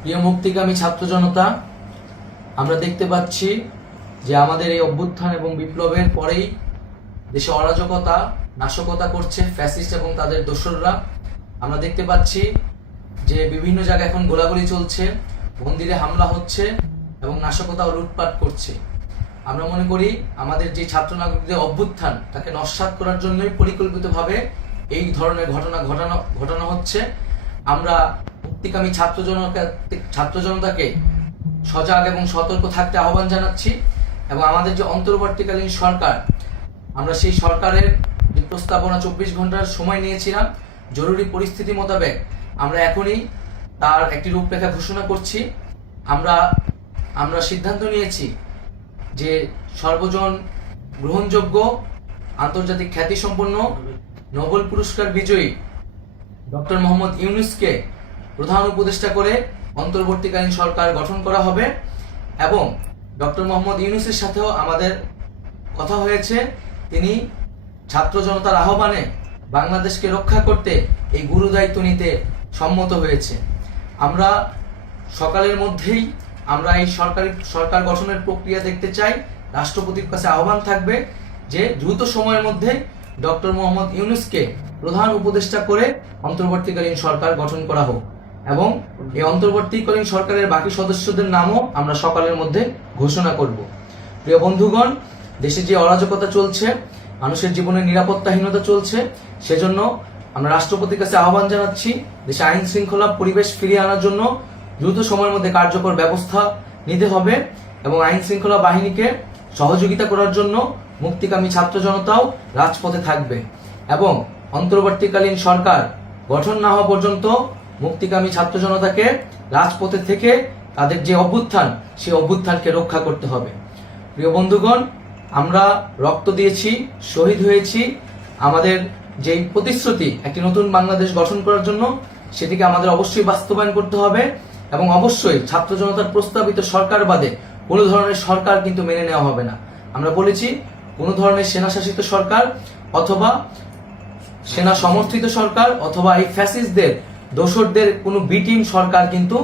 প্রিয় মুক্তিকামী ছাত্র জনতা, আমরা দেখতে পাচ্ছি যে আমাদের এই অভ্যুত্থান এবং বিপ্লবের পরেই দেশে অরাজকতা নাশকতা করছে ফ্যাসিস্ট এবং তাদের দোসররা। আমরা দেখতে পাচ্ছি যে বিভিন্ন জায়গায় এখন গোলাগুলি চলছে, মন্দিরে হামলা হচ্ছে এবং নাশকতা ও লুটপাট করছে। আমরা মনে করি আমাদের যে ছাত্র নাগরিকদের অভ্যুত্থান তাকে নস্যাৎ করার জন্যই পরিকল্পিতভাবে এই ধরনের ঘটনা ঘটানো হচ্ছে। আমরা মুক্তিকামী ছাত্র জনতাকে সজাগ এবং সতর্ক থাকতে আহ্বান জানাচ্ছি এবং আমাদের যে অন্তর্বর্তীকালীন সরকার, আমরা সেই সরকারের যে প্রস্তাবনা 24 ঘন্টার সময় নিয়েছিলাম, জরুরি পরিস্থিতি মোতাবেক আমরা এখনই তার একটি রূপরেখা ঘোষণা করছি। আমরা সিদ্ধান্ত নিয়েছি যে সর্বজন গ্রহণযোগ্য আন্তর্জাতিক খ্যাতিসম্পন্ন নোবেল পুরস্কার বিজয়ী ডক্টর মোহাম্মদ ইউনূসকে প্রধান উপদেষ্টা করে অন্তর্বর্তীকালীন সরকার গঠন করা হবে এবং ডক্টর মোহাম্মদ ইউনূসের সাথেও আমাদের কথা হয়েছে। তিনি ছাত্র জনতার আহ্বানে বাংলাদেশকে রক্ষা করতে এই গুরুদায়িত্ব নিতে সম্মত হয়েছে। আমরা সকালের মধ্যেই আমরা এই সরকার গঠনের প্রক্রিয়া দেখতে চাই। রাষ্ট্রপতির কাছে আহ্বান থাকবে যে দ্রুত সময়ের মধ্যে ডক্টর মোহাম্মদ ইউনূসকে প্রধান উপদেষ্টা করে অন্তর্বর্তীকালীন সরকার গঠন করা হোক এবং এই অন্তর্বর্তীকালীন সরকারের বাকি সদস্যদের নামও আমরা সকালের মধ্যে ঘোষণা করব। প্রিয় বন্ধুগণ, দেশে যে অরাজকতা চলছে, মানুষের জীবনের নিরাপত্তাহীনতা চলছে, সেজন্য আমরা রাষ্ট্রপতির কাছে আহ্বান জানাচ্ছি দেশে আইন শৃঙ্খলা পরিবেশ ফিরিয়ে আনার জন্য দ্রুত সময়ের মধ্যে কার্যকর ব্যবস্থা নিতে হবে এবং আইন শৃঙ্খলা বাহিনীকে সহযোগিতা করার জন্য মুক্তিকামী ছাত্র জনতাও রাজপথে থাকবে এবং অন্তর্বর্তীকালীন সরকার গঠন না হওয়া পর্যন্ত মুক্তিকামী ছাত্র জনতাকে রাজপথে থেকে তাদের যে অভ্যুত্থান, সেই অভ্যুত্থানকে রক্ষা করতে হবে। প্রিয় বন্ধুগণ, আমরা রক্ত দিয়েছি, শহীদ হয়েছি। আমাদের যেই প্রতিশ্রুতি একটি নতুন বাংলাদেশ গঠন করার জন্য, সেটিকে আমাদের অবশ্যই বাস্তবায়ন করতে হবে এবং অবশ্যই ছাত্র জনতার প্রস্তাবিত সরকার বাদে কোনো ধরনের সরকার কিন্তু মেনে নেওয়া হবে না। আমরা বলেছি কোনো ধরনের সেনা শাসিত সরকার অথবা সেনা সমর্থিত সরকার অথবা এই ফ্যাসিস্টদের দোসরদের কোনো বি টিম সরকার কিন্তু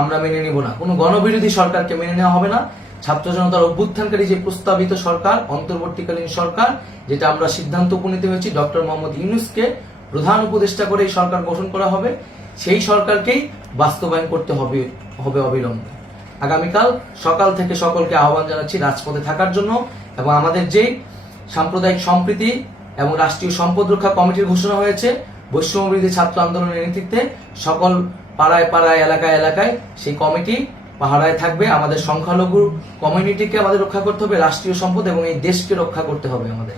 আমরা মেনে নেব না। কোনো গণবিরোধী সরকারকে মেনে নেওয়া হবে না। ছাত্র জনতার অভ্যুত্থানকারী যে প্রস্তাবিত সরকার, অন্তর্বর্তীকালীন সরকার, যেটা আমরা সিদ্ধান্ত উপনীত হয়েছি ডক্টর মোহাম্মদ ইউনূসকে প্রধান উপদেষ্টা করে এই সরকার গঠন করা হবে, সেই সরকারকেই বাস্তবায়ন করতে হবে অবিলম্বে। আগামীকাল সকাল থেকে সকলকে আহ্বান জানাচ্ছি রাজপথে থাকার জন্য এবং আমাদের যে সাম্প্রদায়িক সম্প্রীতি এবং রাষ্ট্রীয় সম্পদ রক্ষা কমিটির ঘোষণা হয়েছে বৈষম্যবিরোধী ছাত্র আন্দোলনের নেতৃত্বে, সকল পাড়ায় পাড়ায় এলাকায় এলাকায় সেই কমিটি পাহারায় থাকবে। আমাদের সংখ্যালঘু কমিউনিটিকে আমাদের রক্ষা করতে হবে, রাষ্ট্রীয় সম্পদ এবং এই দেশকে রক্ষা করতে হবে আমাদের।